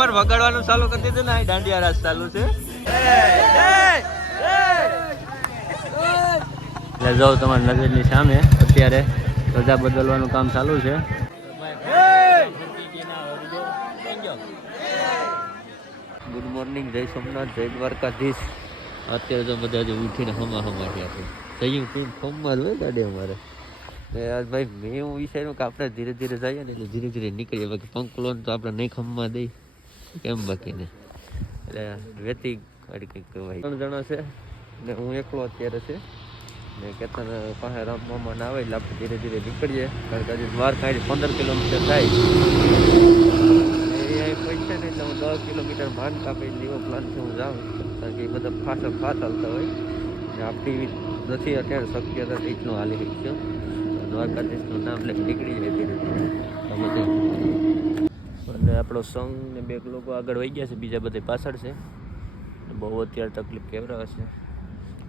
પર વગાડવાનું ચાલુ કરી દીધું ને આ દાંડિયા રાસ ચાલુ છે. એટલે જાઓ તમારી નજરની સામે અત્યારે રજા બદલવાનું કામ ચાલુ છે. ગુડ મોર્નિંગ જય સોમનાથ જય દ્વારકાધીશ. અત્યારે તો બધા જે ઉઠીને હમા હમા થયા છે. જયું પીને ફોર્મમાં જ હોય ગાડી અમારે. આજ ભાઈ મેં એવું વિચાર્યું કે આપણે ધીરે ધીરે જઈએ ને એટલે ધીરે ધીરે નીકળીએ. બાકી પંકલોન તો આપણે નહીં ખમવા દઈ કેમ બાકીને? એટલે વેતી ગાડી કંઈક કહેવાય. ત્રણ જણા છે ને હું એકલો અત્યારે છે. ને કેતન પાસે રમવામાં ના આવે એટલે આપણે ધીરે ધીરે નીકળીએ. કારણ કે હજી દ્વારકા હજી પંદર કિલોમીટર થાય. એ પૈસા નહીં તો હું દસ કિલોમીટર માન કાપી લેવો પ્લાન છે હું જાઉં. કારણ કે એ બધા ફાસ ફાસ હાલતા હોય. ને આપણી નથી અત્યારે શક્ય હતા રીતનું હાલી છે દ્વારકાધીશનું નામ લઈને નીકળી જાય ધીરે ધીરે. તમે અને આપણો સંઘ ને બે લોકો આગળ વહી ગયા છે, બીજા બધે પાછળ છે. બહુ અત્યારે તકલીફ કેવરા હશે.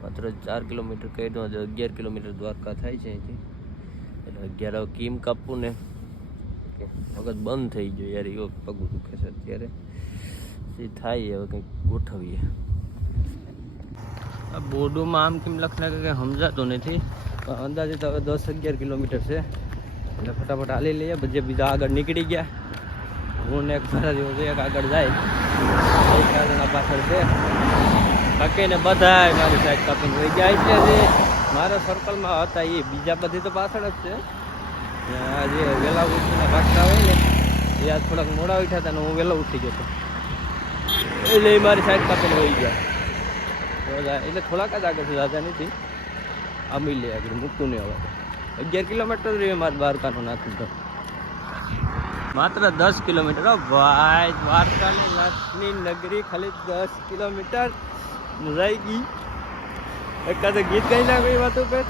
માત્ર ચાર કિલોમીટર કહી દો અગિયાર કિલોમીટર દ્વારકા થાય છે અહીંથી. એટલે અગિયાર કીમ કાપવું ને. વખત બંધ થઈ ગયો યાર, એવો પગ દુખે છે અત્યારે. થાય હવે કંઈક ગોઠવીએ. આ બોર્ડોમાં આમ કેમ લખના કંઈ સમજાતું નથી. અંદાજે તો હવે દસ અગિયાર કિલોમીટર છે. એટલે ફટાફટ હાલી લઈએ બધે બીજા આગળ નીકળી ગયા. હું ને એક આગળ જાય. એક ચાર પાછળ છે. બાકીને બધા મારી સાઈડ કાપીને વહી જાય છે જે મારા સર્કલમાં હતા એ બીજા બધી તો પાછળ જ છે. આ જે વહેલા ઉઠીને ભાગતા હોય ને, એ આજ થોડાક મોડા ઉઠ્યા હતા ને હું વહેલો ઉઠી ગયો હતો. એટલે એ મારી સાઈડ કાપીને વહી ગયા. એટલે થોડાક જ આગળ દાદા નથી. આમી લે આગળ મૂકતું નહીં હવે. અગિયાર કિલોમીટર રહ્યું મારે દ્વારકાનું નાખું તો માત્ર દસ કિલોમીટર. ભાઈ, દ્વારકાની નાથની નગરી ખાલી દસ કિલોમીટર મજાઈ ગઈ. એકાદ ગીત ગાઈ ના ગઈ વાતો પર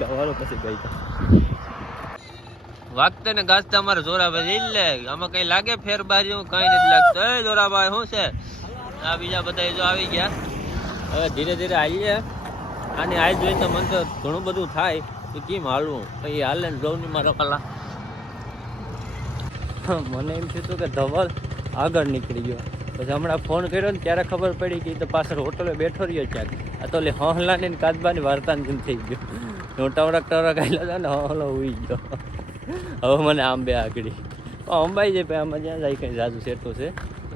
ગાવાનો પછી ગઈ વાગતે ને ગાજતા અમારે જોરાભાઈ લે. આમાં કઈ લાગે ફેરબારી કઈ નથી લાગતું. એ જોરાભાઈ, શું છે? આ બીજા બધા જો આવી ગયા. હવે ધીરે ધીરે આવીએ. આની આજ જોઈને તો મને તો ઘણું બધું થાય. કે કેમ હાલવું? પછી હાલે ને જોઉં નહીં મારો કલા મને એમ થયું હતું કે ધવલ આગળ નીકળી ગયો. પછી હમણાં ફોન કર્યો ને ત્યારે ખબર પડી કે તો પાછળ હોટલે બેઠો રહ્યો ક્યાંક આ તો લે હહલાની ને કાચબાની વાર્તા જેમ થઈ ગયો. ટવરક ટવરક આવેલા હતા ને હહલો ઉઈ ગયો. હવે મને આમ બે આગળ અંબાઈ જાય પછી આમાં જ્યાં જાય કંઈ જાજુ સેટું છે,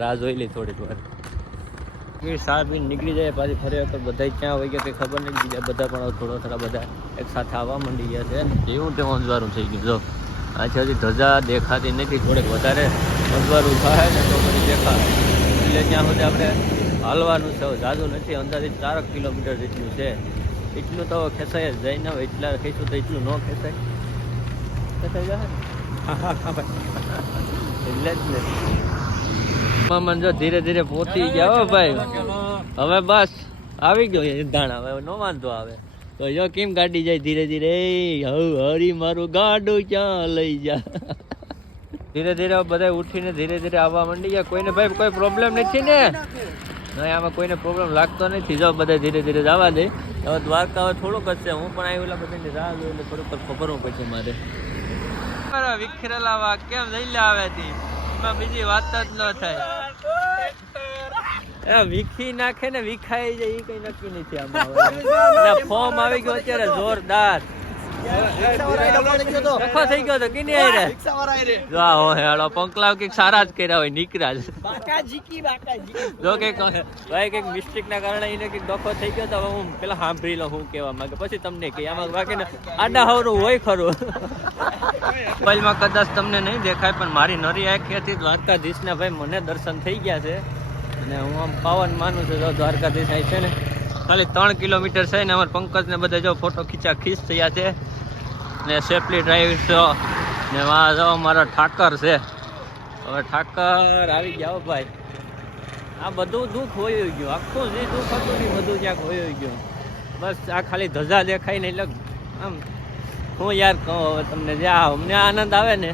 રાહ જોઈ લઈ થોડીક વાર. સાર સાહેબ નીકળી જાય, પાછી ફરી વખત બધા ક્યાં હોય ગયા કંઈ ખબર નહીં, બીજા બધા પણ થોડા થોડા બધા એક સાથે આવવા માંડી ગયા છે. ને એવું તે અંજવારું થઈ ગયું, જો. આ છે હજી ધજા દેખાતી નથી થોડેક વધારે અંજવારું થાય ને તો પછી દેખાય. એટલે ત્યાં સુધી આપણે હાલવાનું છે જાદુ નથી અંદાજે ચારક કિલોમીટર જેટલું છે. એટલું તો ખેંચાય જ જાય ને એટલા ખેંચું તો એટલું ન ખેંચાય. ખેંચાઈ જાય ને? એટલે જ ને. મામા જો ધીરે ધીરે પહોંચી ગયા ભાઈ. હવે બસ આવી ગયો એ હવે નો વાંધો આવે. તો જો કેમ ગાડી જાય ધીરે ધીરે? હવ હરી મારું ગાડું ક્યાં લઈ જા? ધીરે ધીરે બધા ઉઠીને ધીરે ધીરે આવવા માંડી ગયા. કોઈને ભાઈ કોઈ પ્રોબ્લેમ નથી ને? નહીં આમાં કોઈને પ્રોબ્લેમ લાગતો નથી. જો બધા ધીરે ધીરે જવા દે. હવે દ્વારકા હવે થોડુંક જ છે. હું પણ આવી ઓલા બધાની રાહ જોઈ એટલે થોડુંક ખબર પડશે મારે. વિખરેલા વાઘ કેમ લઈ લે આવે તી? બીજી વાત જ ન થાય. વિખી નાખે ને વિખાઈ જાય એ કઈ નક્કી નથી આમાં. ફોર્મ આવી ગયો અત્યારે જોરદાર. નફો થઈ ગયો તો કિની આઈ રે? જો હો હેડો પંકલાવ કંઈક સારા જ કર્યા હોય નીકળ્યા જ. જો કે ભાઈ કંઈક મિસ્ટેક ના કારણે એને કંઈક ડખો થઈ ગયો તો હવે હું પેલા સાંભળી લઉં હું કહેવા માંગે. પછી તમને કે આમાં બાકી આડા હવરું હોય ખરું. મોબાઈલમાં કદાચ તમને નહીં દેખાય પણ મારી નરી આંખેથી દ્વારકાધીશના ભાઈ મને દર્શન થઈ ગયા છે. અને હું આમ પાવન માનું છું, જો દ્વારકાધીશ અહીં છે ને, ખાલી ત્રણ કિલોમીટર છે ને અમારા પંકજ ને બધા જો ફોટો ખીચા ખીચ થયા છે. ને સેફલી ડ્રાઈવ છો. ને વાં જો મારો ઠાકર છે. હવે ઠાકર આવી ગયા ભાઈ. આ બધું દુઃખ હોય ગયું. આખું જે દુઃખ હતું ને બધું ક્યાંક હોય ગયું. બસ આ ખાલી ધજા દેખાય ને એટલે આમ હું યાર કહું, હવે તમને જ્યાં અમને આનંદ આવે ને,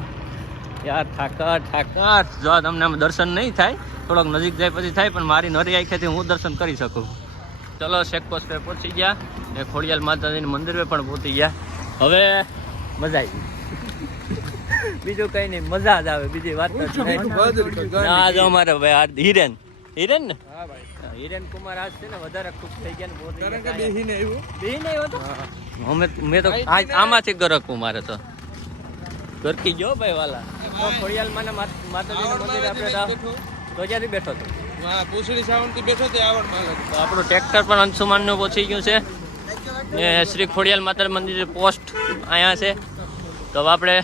યાર ઠાકર ઠાકર, જો તમને આમ દર્શન નહીં થાય થોડોક નજીક જાય પછી થાય પણ મારી નરી આંખેથી હું દર્શન કરી શકું. ચલો શેક પોસ્ટ પે પહોંચી ગયા ને ખોડિયાલ માતાજીના મંદિરે પણ પહોંચી ગયા. હવે મજા આવી. બીજું કઈ નહીં મજા જ આવે બીજી વાત આ જો અમારો ભાઈ હિરેન. હિરેન ને? હિરેન કુમાર આજ છે ને વધારે ખુશ થઈ ગયા ને? અમે મેં તો આમાંથી ગરક મારે તો. ગરકી ગયો ભાઈ વાલા. ખોડિયાલ ખોડિયાલમાં ને માત- માતાજીનું મંદિર આપણે તા- જ્યાંથી બેઠો હતો પૂછડી સાવનથી બેઠો તે આવડ માલક તો આપણું ટ્રેક્ટર પણ અંશુમાનનું પહોંચી ગયું છે. ને શ્રી ખોડિયાલ માતા મંદિર પોસ્ટ અહીંયા છે. તો આપણે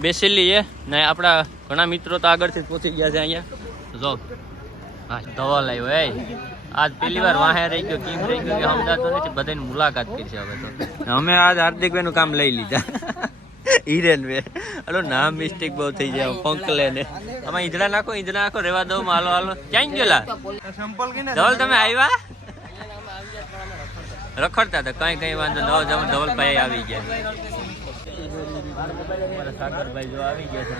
બેસી લઈએ ને આપણા ઘણા મિત્રો તો આગળથી જ પહોંચી ગયા છે અહીંયા. જો હા ધવલ આવ્યો એ આજ પહેલી વાર વાહે રહી ગયો કેમ રહી ગયો કે સમજાતો નથી બધાની મુલાકાત કરી છે હવે તો. અમે આજ હાર્દિકભાઈનું કામ લઈ લીધા. હિરેન બે. હલો નામ મિસ્ટેક બહુ થઈ જાય પંકલે ને. આમાં ઈંધણા નાખો ઈંધણા નાખો રેવા દો હાલો. હાલો ક્યાં ગયેલા? ધવલ તમે આવ્યા? રખડતા હતા કઈ કઈ વાંધો ધવલ ધવલ ધવલભાઈ આવી ગયા. અમારા સાગરભાઈ જો આવી ગયા છે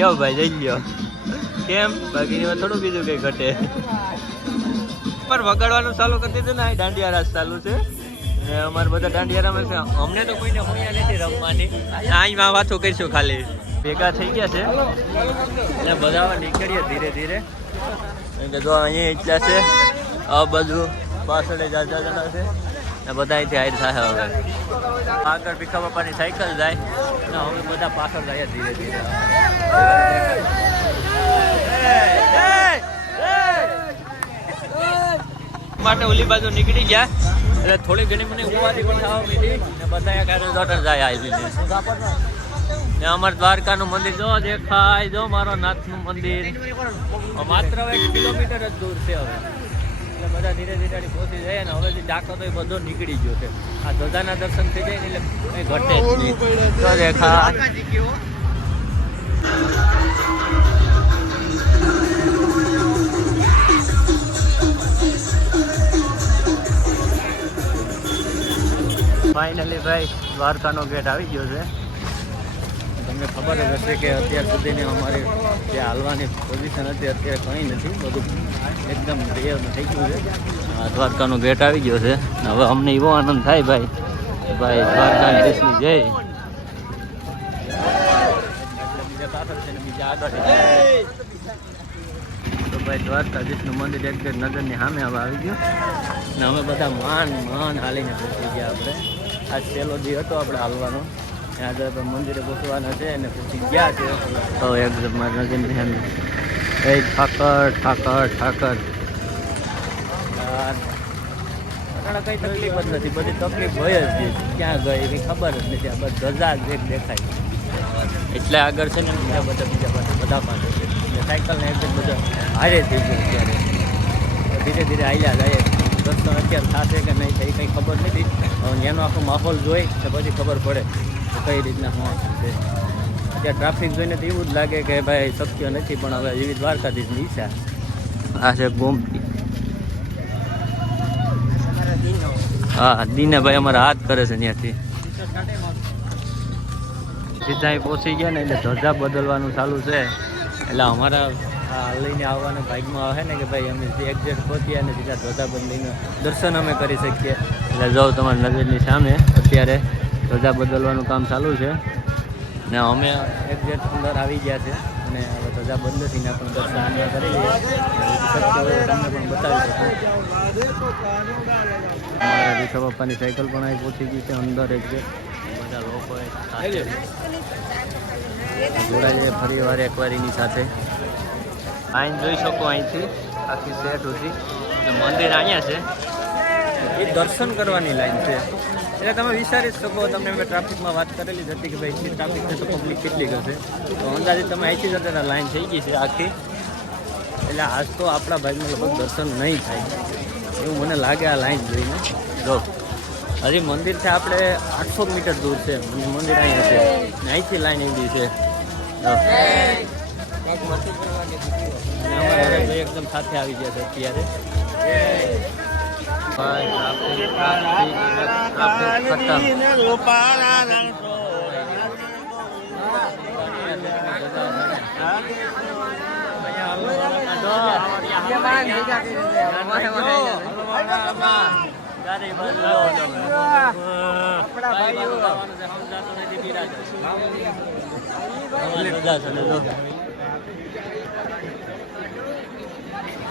યો ભાઈ જઈ ગયો. કેમ? બાકી એમાં થોડું બીજું કઈ ઘટે. પર વગાડવાનું ચાલુ કરી દીધું ને દાંડિયા રાસ ચાલુ છે. અમારે બધા દાંડિયા રમે છે. અમને તો કોઈને હોયા નથી રમવાની. અહીં વાતો કરીશું ખાલી. ભેગા થઈ ગયા છે. એટલે બધા નીકળીએ ધીરે ધીરે. એમ કે જો અહીંયા ઈચ્છા છે, આ બધું પાછળ જાજા જણા છે. ને બધા અહીંથી હાઈડ થાય હવે. આગળ ભીખા બાપાની સાયકલ જાય. ને હવે બધા પાછળ જાય ધીરે ધીરે. માટે ઓલી બાજુ નીકળી ગયા. એટલે થોડી ઘણી મને ઉપાધિ પણ થવા ને બધા જાય આવી ને અમાર દ્વારકાનું મંદિર, જો દેખાય, જો મારો નાથનું મંદિર. માત્ર એક કિલોમીટર જ દૂર છે હવે. એટલે બધા ધીરે ધીરે પહોંચી જાય ને હવેથી ડાકો તો એ બધો નીકળી ગયો છે. આ ધજાના દર્શન થઈ જાય ને એટલે ઘટે જ નહીં. ફાઇનલી ભાઈ, દ્વારકાનો ગેટ આવી ગયો છે. તમને ખબર જ હશે કે અત્યાર સુધીની અમારી જે હાલવાની પોઝિશન હતી, અત્યારે કંઈ નથી. બધું એકદમ ક્લિયર થઈ ગયું છે. દ્વારકાનો ગેટ આવી ગયો છે. હવે અમને એવો આનંદ થાય ભાઈ ભાઈ ભાઈ દ્વારકાધીશની જય. તો ભાઈ દ્વારકાધીશનું મંદિર એક નજરની સામે હવે આવી ગયું. ને અમે બધા માન માન હાલીને પહોંચી ગયા આપણે. આ છેલ્લો દી હતો આપણે હાલવાનો. આગળ આપણે મંદિરે પહોંચવાના છે અને પૂછી ગયા છે. તો એકદમ મારા નજીન એ ઠાકર ઠાકર ઠાકર. કઈ તકલીફ જ નથી. બધી તકલીફ હોય જ ક્યાં ગઈ એની ખબર જ નથી. આ બધા ધજા જ એક દેખાય. એટલે આગળ છે ને બીજા બધા, બીજા પાસે બધા પાસે એટલે સાયકલ ને એકદમ બધા હારે થઈ ગયું અત્યારે. ધીરે ધીરે આવ્યા જાય. દર્શન અત્યારે થશે કે નહીં થઈ કંઈ ખબર નથી. હવે એનો આખો માહોલ જોઈ તો પછી ખબર પડે કે કઈ રીતના હું છે. અત્યારે ટ્રાફિક જોઈને તો એવું જ લાગે કે ભાઈ શક્ય નથી, પણ હવે એવી દ્વારકાધીશની ઈચ્છા. આ છે ગોમતી. હા, દીનાભાઈ અમારા હાથ કરે છે ત્યાંથી. સીધા પહોંચી ગયા ને એટલે ધજા બદલવાનું ચાલુ છે. એટલે અમારા લઈને આવવાના ભાગમાં આવે ને કે ભાઈ અમે એક્ઝેક્ટ પહોંચ્યા અને સીધા ધજા બદલીને દર્શન અમે કરી શકીએ. એટલે જાઓ તમારી નજરની સામે અત્યારે ધ્વજા બદલવાનું કામ ચાલુ છે. ને અમે એક્ઝેક્ટ અંદર આવી ગયા છે અને હવે ધ્વજા બંધ થઈને પણ દર્શન અમે કરી લઈએ. તમને પણ બતાવી શકું મારા વિઠા પપ્પાની સાયકલ પણ અહીં પહોંચી ગઈ છે અંદર એક્ઝેક્ટ બધા લોકોએ જોડાઈ ફરી વાર એકવાર એની સાથે. અહીં જોઈ શકો અહીંથી, આખી સેટ સુધી. મંદિર અહીંયા છે. એ દર્શન કરવાની લાઈન છે. એટલે તમે વિચારી શકો, તમને મેં ટ્રાફિકમાં વાત કરેલી હતી કે ભાઈ ટ્રાફિક છે તો પબ્લિક કેટલી હશે તો અંદાજે તમે અહીંથી જ અત્યારે લાઈન થઈ ગઈ છે આખી. એટલે આજ તો આપણા ભાઈમાં લગભગ દર્શન નહીં થાય. એવું મને લાગે આ લાઈન જોઈને. જો, હજી મંદિર છે આપણે આઠસો મીટર દૂર છે. મંદિર અહીંયા છે. અહીંથી લાઈન એવી છે. એકદમ સાથે આવી ગયા છે અત્યારે આપણા જવાનું છે, સમજાતું નથી, બિરાજો.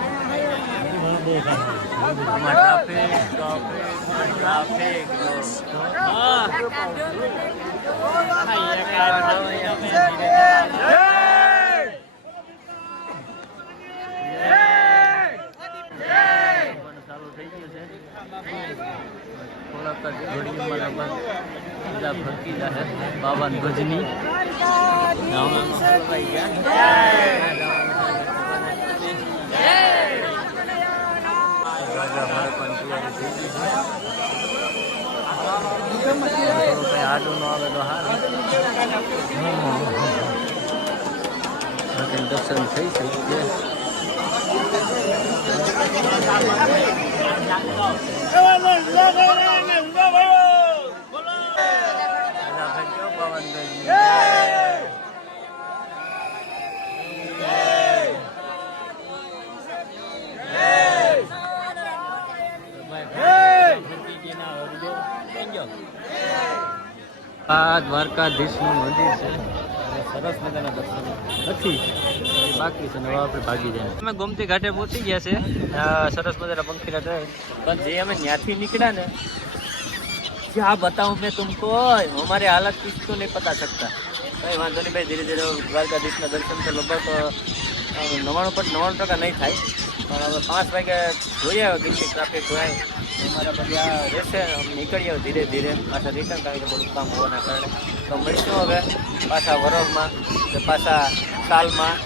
અમારી રજા છે, જો. આમાં ટ્રાફિક, ટ્રાફિક, ટ્રાફિક. હા. ચાલુ થઈ ગયું છે થોડાક જ ઘડીમાં લગભગ બધા ફરકી જશે બાવન ગજની આડું નો આવે તો હા દર્શન થઈ શકીએ પેલા ભાઈ કયો પવનભાઈ આ દ્વારકાધીશનું મંદિર છે. અને સરસ મજાના દર્શન. નથી. બાકી છે ને હવે આપણે ભાગી જાય. અમે ગોમતી ઘાટે પહોંચી ગયા છે. આ સરસ મજાના પંખીના ઘર પણ જે અમે ત્યાંથી નીકળ્યા ને क्या बताऊं मैं तुमको हमारे हालत किसको नहीं पता सकता કઈ વાંધો નહીં ભાઈ ધીરે ધીરે દ્વારકાધીશના દર્શન તો લગભગ અ, નવ્વાણું પર નવ્વાણું ટકા નહીં થાય પણ હવે પાંચ વાગે જોઈએ હવે કેટલી ટ્રાફિક હોય અમારા બધા રહેશે અમે નીકળીએ હવે ધીરે ધીરે પાછા રિટર્ન કારણ કે થોડુંક કામ હોવાના કારણે તો મળીશું હવે પાછા વરસમાં કે પાછા સાલમાં